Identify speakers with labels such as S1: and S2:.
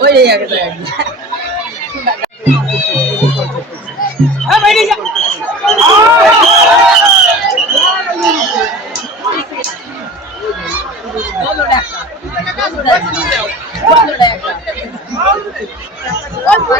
S1: ওই আগে তো